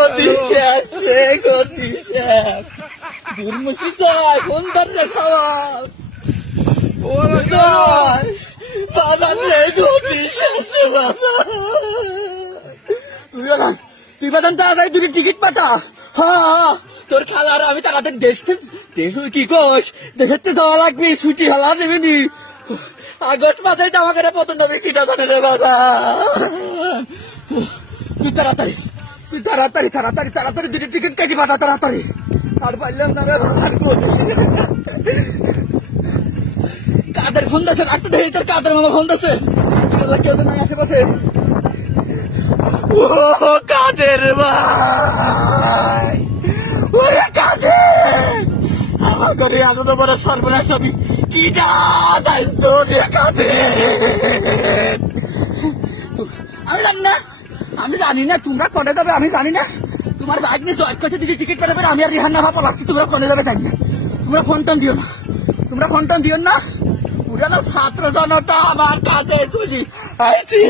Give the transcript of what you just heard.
গতি শেষ রে, গতি শেষ। দুর্মুখী চাই ফোন ধরে খাওয়া বাবা রে, গতি শেষ রে বাবা। তুই বাদান তাড়াতাড়ি দুটো টিকিট পাঠা। হ্যাঁ, তোর খালার আমি তাড়াতাড়ি দেশ কি কোষ, দেশের তো যাওয়া লাগবে, ছুটি হালা দেবেনি। আগস্ট মাসে আমাকে পতন হবে কিটা জানে রে বাবা। তুই তাড়াতাড়ি দুটো টিকিট কেটে পাঠা তাড়াতাড়ি। আর পারলাম না রে বাবা, কাদের ফোন দিচ্ছে, রাখতে দেখি তোর কাদের মামা ফোন দিচ্ছে, কেউ তো নাই আশেপাশে। ও কাদের ভাই, ওরে কাদের, আমাদের এত বড় সর্বনাশ হবে কিটা দায়িত্ব রে কাদের। আমি জানি না তোমরা কনে যাবে, আমি জানি না। তোমার বাইক নিয়ে জয়েট করছে, দিদি টিকিট পেতে পারে, আমি আর রিহান না ভাবা লাগছি। তোমরা কনে যাবে জানি না, তোমরা ফোন টান দিও না, পুরানো ছাত্র জনতা আমার কাছে চলি আইছি।